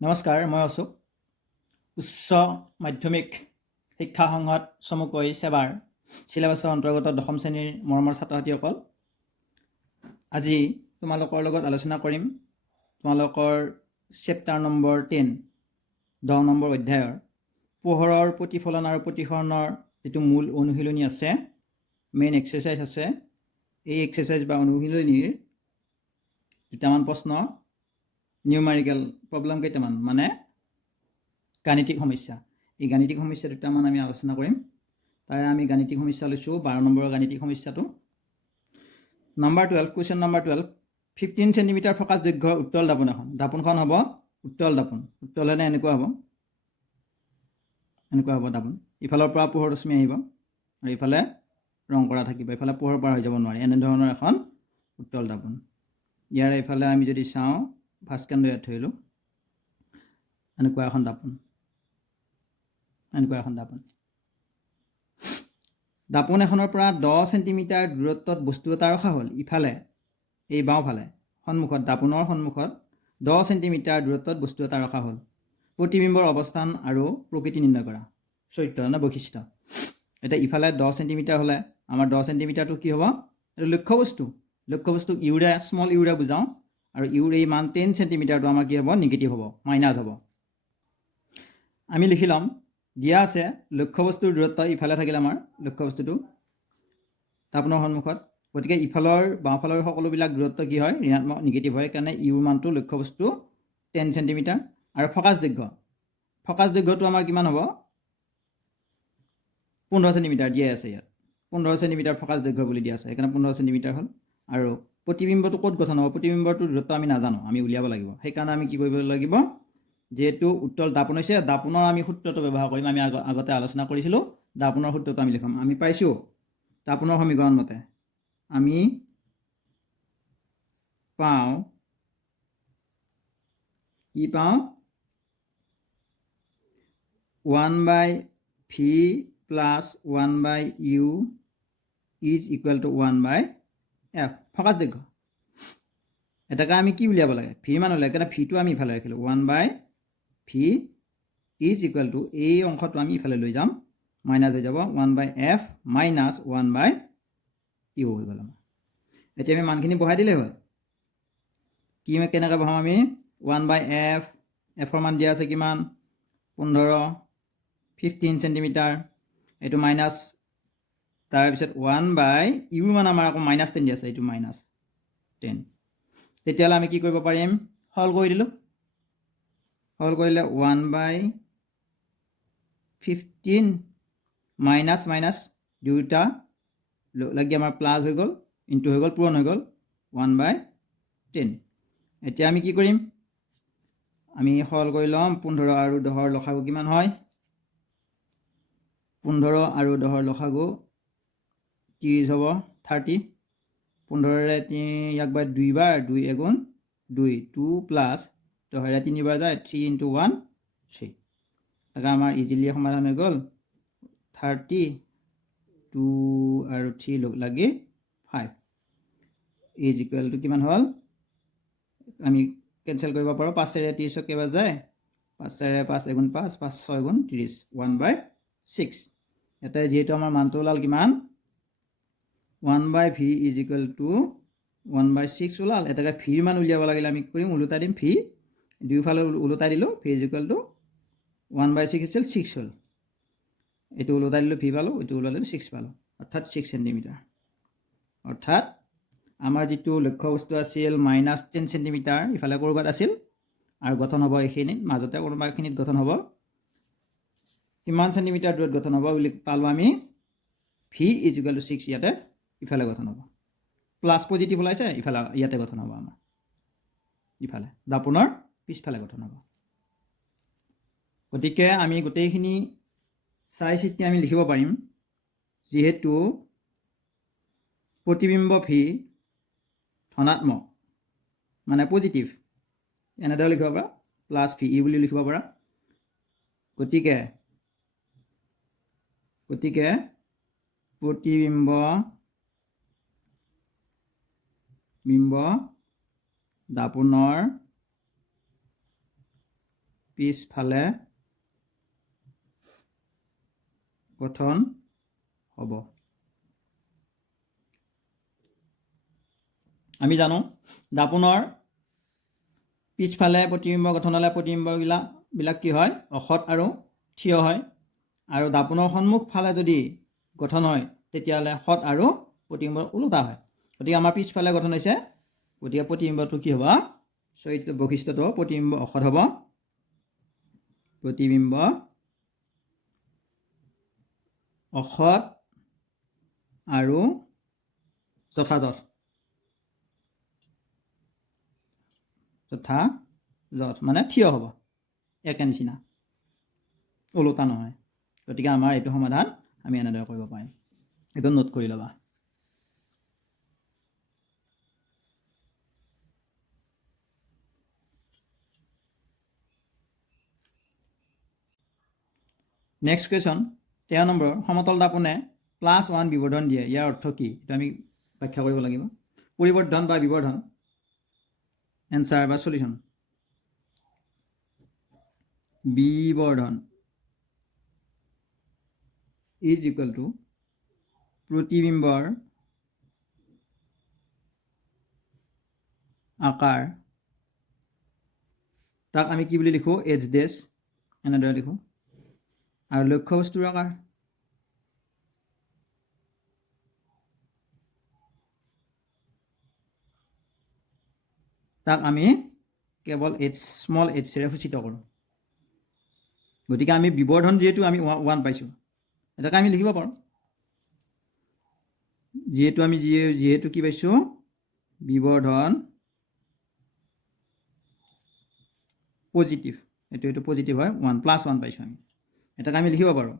নমস্কাৰ, মই অশোক। উচ্চ মাধ্যমিক শিক্ষা সংঘত চমুকৈ সেৱাৰ চিলেবাছৰ অন্তৰ্গত দশম শ্ৰেণীৰ মৰমৰ ছাত্ৰ ছাত্ৰীসকল, আজি তোমালোকৰ লগত আলোচনা কৰিম তোমালোকৰ চেপ্টাৰ নম্বৰ 10 10 নম্বৰ অধ্যায়ৰ পোহৰৰ প্ৰতিফলন আৰু প্ৰতিসৰণৰ যিটো মূল অনুশীলনী আছে, মেইন এক্সাৰচাইজ আছে, এই এক্সাৰচাইজ বা অনুশীলনীৰ দুটামান প্ৰশ্ন, নিউমাৰিকেল প্ৰব্লেম কেইটামান, মানে গাণিতিক সমস্যা। এই গাণিতিক সমস্যা দুটামান আমি আলোচনা কৰিম। তাৰে আমি গাণিতিক সমস্যা লৈছোঁ 12 নম্বৰৰ গাণিতিক সমস্যাটো। Number 12, question number 12, 15 centimetre focus দৈৰ্ঘ্যৰ উত্তল দাপোন এখন। দাপোনখন হ'ব উত্তল দাপোন। উত্তল হ'লে এনেকুৱা হ'ব, দাপোন। ইফালৰ পৰা পোহৰ ৰশ্মি আহিব আৰু ইফালে ৰং কৰা থাকিব, ইফালে পোহৰ পাৰ হৈ যাব নোৱাৰে। এনেধৰণৰ এখন উত্তল দাপোন। ইয়াৰ ইফালে আমি যদি চাওঁ, ভাস্কৰ্য ইয়াত ধৰিলোঁ, এনেকুৱা এখন দাপোন। দাপোন এখনৰ পৰা 10 চেণ্টিমিটাৰ দূৰত্বত বস্তু এটা ৰখা হ'ল। ইফালে এই বাওঁফালে সন্মুখত, দাপোনৰ সন্মুখত 10 চেণ্টিমিটাৰ দূৰত্বত বস্তু এটা ৰখা হ'ল। প্ৰতিবিম্বৰ অৱস্থান আৰু প্ৰকৃতি নিৰ্ণয় কৰা। চৰিত্ৰ নে বৈশিষ্ট্য। এতিয়া ইফালে 10 চেণ্টিমিটাৰ হ'লে আমাৰ 10 চেণ্টিমিটাৰটো কি হ'ব? এইটো লক্ষ্যবস্তু। লক্ষ্যবস্তুক ইউৰে, স্মল ইউৰে বুজাওঁ, আৰু ইউৰ এই মান 10 চেণ্টিমিটাৰটো আমাৰ কি হ'ব? নিগেটিভ হ'ব, মাইনাছ হ'ব। আমি লিখি ল'ম, দিয়া আছে লক্ষ্যবস্তুৰ দূৰত্ব ইফালে থাকিল আমাৰ লক্ষ্যবস্তুটো দাপোনৰ সন্মুখত। গতিকে ইফালৰ বাওঁফালৰ সকলোবিলাক দূৰত্ব কি হয়? ঋণাত্মক, নিগেটিভ হয়। কাৰণে ইউৰ মানটো লক্ষ্যবস্তু 10 চেণ্টিমিটাৰ। আৰু ফকাছ দৈৰ্ঘ্যটো আমাৰ কিমান হ'ব? 15 চেণ্টিমিটাৰ দিয়া আছে ইয়াত। 15 চেণ্টিমিটাৰ ফকাছ দৈৰ্ঘ্য বুলি দিয়া আছে, সেইকাৰণে 15 চেণ্টিমিটাৰ হ'ল। আৰু প্ৰতিবিম্বটো ক'ত গঠন হ'ব? প্ৰতিবিম্বটোৰ দূৰত্ব আমি নাজানো, আমি উলিয়াব লাগিব। সেইকাৰণে আমি কি কৰিব লাগিব? যিহেতু উত্তল দাপোন হৈছে, দাপোনৰ আমি সূত্ৰটো ব্যৱহাৰ কৰিম। আমি আগতে আলোচনা কৰিছিলোঁ, দাপোনৰ সূত্ৰটো আমি লিখাম। আমি পাইছোঁ দাপোনৰ সমীকৰণ মতে আমি পাওঁ, কি পাওঁ? 1/v plus 1/u is equal to 1/f। Focus দৈৰ্ঘ্য এটাকে আমি কি উলিয়াব লাগে? ভিৰ মান উলিয়াই, সেইকাৰণে ভিটো আমি ইফালে ৰাখিলোঁ। 1/v ইজ ইকুৱেল টু, এই অংশটো আমি ইফালে লৈ যাম, মাইনাছ হৈ যাব 1/f মাইনাছ 1/u হৈ গ'ল আমাৰ। এতিয়া আমি মানখিনি বহাই দিলেই হ'ল। কেনেকৈ বহাম আমি? 1/f, এফৰ মান দিয়া আছে কিমান? 15 চেণ্টিমিটাৰ। এইটো মাইনাছ, তাৰপিছত 1/u মান আমাৰ আকৌ -10 দিয়া আছে, এইটো -10। তেতিয়াহ'লে আমি কি কৰিব পাৰিম? সৰল কৰি দিলোঁ। সৰল কৰিলে 1/15 মাইনাছ দুয়োটা লাগি আমাৰ প্লাছ হৈ গ'ল, ইনটু হৈ গ'ল, পূৰণ হৈ গ'ল 1/10। এতিয়া আমি কি কৰিম? আমি সৰল কৰি ল'ম। 15 আৰু 10ৰ লসাগু কিমান হয়? 15 আৰু 10ৰ লসাগু 30 হ'ব, 30। 15ৰে ইয়াক বাৰ 2 বাৰ, 2 এগুণ 2, 2 প্লাছ 10ৰে 3 বাৰ যায়, 3 × 1 3। তাকে আমাৰ ইজিলি সমাধান হৈ গ'ল 30, 2 আৰু 3 লাগি 5 ইজ ইকুৱেল টু কিমান হ'ল? আমি কেনচেল কৰিব পাৰোঁ। 5ৰে 30ক কেইবাৰ যায়? 5ৰে 5 এগুণ 5, 5 6 গুণ 30, 1/6। এতিয়া যিহেতু আমাৰ মানটো ওলাল কিমান? 1/v ইজ ইকুৱেল টু 1/6 ওলাল। এটাকে ভিৰ মান উলিয়াব লাগিলে আমি কি কৰিম? ওলোটাই দিম। ভি দুয়োফালে ওলোটাই দিলোঁ, ভি ইজ ইকুৱেল টু 1/6 আছিল, 6 হ'ল। এইটো ওলোটাই দিলোঁ, ভি পালোঁ, এইটো ওলোটাই দিলোঁ, 6 পালোঁ, অৰ্থাৎ 6 চেণ্টিমিটাৰ। অৰ্থাৎ আমাৰ যিটো লক্ষ্যবস্তু আছিল -10 চেণ্টিমিটাৰ, ইফালে ক'ৰবাত আছিল, আৰু গঠন হ'ব এইখিনিত, মাজতে কোনোবা এখিনিত গঠন হ'ব। কিমান চেণ্টিমিটাৰ দূৰত গঠন হ'ব বুলি পালোঁ আমি? ভি ইজ ইকুৱেল টু 6, ইয়াতে ইফালে গঠন হ'ব। প্লাছ পজিটিভ ওলাইছে, ইফালে ইয়াতে গঠন হ'ব আমাৰ, ইফালে দাপোনৰ পিছফালে গঠন হ'ব। গতিকে আমি গোটেইখিনি চাই চিতি আমি লিখিব পাৰিম। যিহেতু প্ৰতিবিম্ব ভি ধনাত্মক, মানে পজিটিভ, এনেদৰে লিখিব পাৰা, প্লাছ ভি ই বুলি লিখিব পাৰা। গতিকে প্ৰতিবিম্ব দাপোনৰ পিছফালে গঠন হ'ব। আমি জানো দাপোনৰ পিছফালে প্ৰতিবিম্ব গঠন হ'লে প্ৰতিবিম্ববিলাক কি হয় অসৎ আৰু থিয় হয়, আৰু দাপোনৰ সন্মুখফালে যদি গঠন হয় তেতিয়াহ'লে সৎ আৰু প্ৰতিবিম্বৰ ওলোটা হয়। গতিকে আমাৰ পিছফালে গঠন হৈছে, গতিকে প্ৰতিবিম্বটো কি হ'ব, চৰিত্ৰ বৈশিষ্ট্যটো প্ৰতিবিম্ব অসৎ হ'ব, প্ৰতিবিম্ব অসৎ আৰু যথাযথ মানে থিয় হ'ব, একে নিচিনা, ওলোটা নহয়। গতিকে আমাৰ এইটো সমাধান আমি এনেদৰে কৰিব পাৰিম। এইটো নোট কৰি ল'বা। নেক্সট কুৱেশ্যন 13 নম্বৰ, সমতল দাপোনে +1 বিবৰ্ধন দিয়ে, ইয়াৰ অৰ্থ কি? এইটো আমি ব্যাখ্যা কৰিব লাগিব। পৰিবৰ্ধন বা বিবৰ্ধন, এনচাৰ বা সলিউশ্যন। বিবৰ্ধন ইজ ইকুৱেল টু প্ৰতিবিম্বৰ আকাৰ, তাক আমি কি বুলি লিখোঁ, এইচ ডেছ এনেদৰে লিখোঁ, আৰু লক্ষ্য বস্তুৰ আকাৰ, তাক আমি কেৱল স্মল এইচৰে সূচিত কৰোঁ। গতিকে আমি বিবৰ্ধন যিহেতু আমি 1 পাইছোঁ, এটাকে আমি লিখিব পাৰোঁ, যিহেতু কি পাইছোঁ, বিবৰ্ধন পজিটিভ, এইটো পজিটিভ হয়, 1 +1 পাইছোঁ আমি, এটাকে আমি লিখিব পাৰোঁ।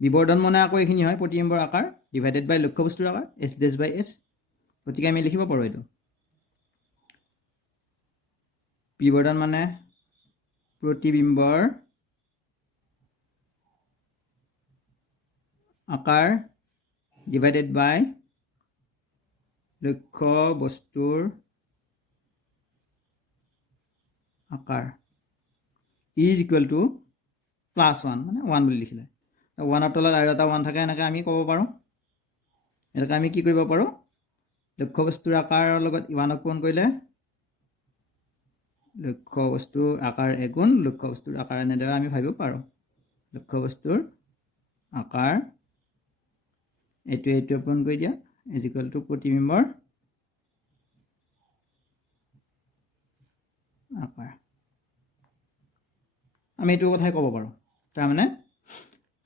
বিবৰ্ধন মানে আকৌ এইখিনি হয় প্ৰতিবিম্বৰ আকাৰ ডিভাইডেড বাই লক্ষ্য বস্তুৰ আকাৰ, এইচ ডেছ বাই এছ। গতিকে আমি লিখিব পাৰোঁ এইটো বিবৰ্ধন মানে প্ৰতিবিম্বৰ আকাৰ ডিভাইডেড বাই লক্ষ্য বস্তুৰ আকাৰ ইজ ইকুৱেল টু +1 মানে 1 বুলি লিখিলে, 1ৰ তলত আৰু এটা 1 থাকে, এনেকৈ আমি ক'ব পাৰোঁ। এনেকৈ আমি কি কৰিব পাৰোঁ, লক্ষ্য বস্তুৰ আকাৰৰ লগত 1ক পূৰণ কৰিলে লক্ষ্য বস্তুৰ আকাৰ এগুণ লক্ষ্য বস্তুৰ আকাৰ, এনেদৰে আমি ভাবিব পাৰোঁ। লক্ষ্য বস্তুৰ আকাৰ এইটোৱে পূৰণ কৰি দিয়া ইজ ইকুৱেল টু প্ৰতিবিম্বৰ আকাৰ। আমি এইটো কথাই ক'ব পাৰোঁ। তাৰমানে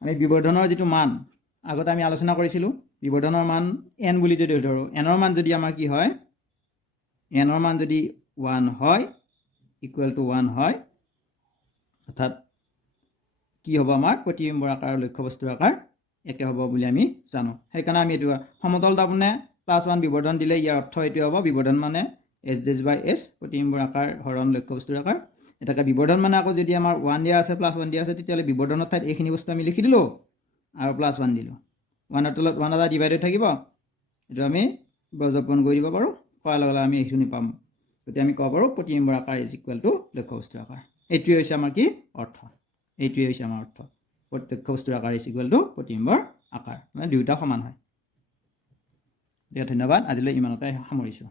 আমি বিবৰ্ধনৰ যিটো মান আগতে আমি আলোচনা কৰিছিলোঁ, বিবৰ্ধনৰ মান n বুলি যদি ধৰোঁ, nৰ মান যদি আমাৰ কি হয়, nৰ মান যদি 1 হয়, ইকুৱেল টু 1 হয়, অৰ্থাৎ কি হ'ব, আমাৰ প্ৰতিবিম্বৰ আকাৰ আৰু লক্ষ্য বস্তুৰ আকাৰ একে হ'ব বুলি আমি জানো। সেইকাৰণে আমি এইটো সমতল দাপোনে +1 বিবৰ্ধন দিলে ইয়াৰ অৰ্থ এইটো হ'ব, বিবৰ্ধন মানে এইচ ডেছ বাই এছ, প্ৰতিবিম্বৰ আকাৰ হৰণ লক্ষ্য বস্তুৰ আকাৰ। এটাকে বিবৰ্ধন মানে আকৌ যদি আমাৰ 1 দিয়া আছে, +1 দিয়া আছে, তেতিয়াহ'লে বিবৰ্ধনৰ ঠাইত এইখিনি বস্তু আমি লিখি দিলোঁ আৰু +1 দিলোঁ, 1ৰ তলত 1 এটা ডিভাইডেড থাকিব, এইটো আমি বৰ্জপূৰণ কৰি দিব পাৰোঁ, কৰাৰ লগে লগে আমি এইখিনি পাম। গতিকে আমি ক'ব পাৰোঁ প্ৰতিবিম্বৰ আকাৰ ইজ ইকুৱেল টু লক্ষ্য বস্তুৰ আকাৰ। এইটোৱে হৈছে আমাৰ কি অৰ্থ, এইটোৱে হৈছে আমাৰ অৰ্থ, লক্ষ্য বস্তুৰ আকাৰ ইজ ইকুৱেল টু প্ৰতিবিম্বৰ আকাৰ, মানে দুয়োটা সমান হয়। ধন্যবাদ, আজিলৈ ইমানতে সামৰিছোঁ।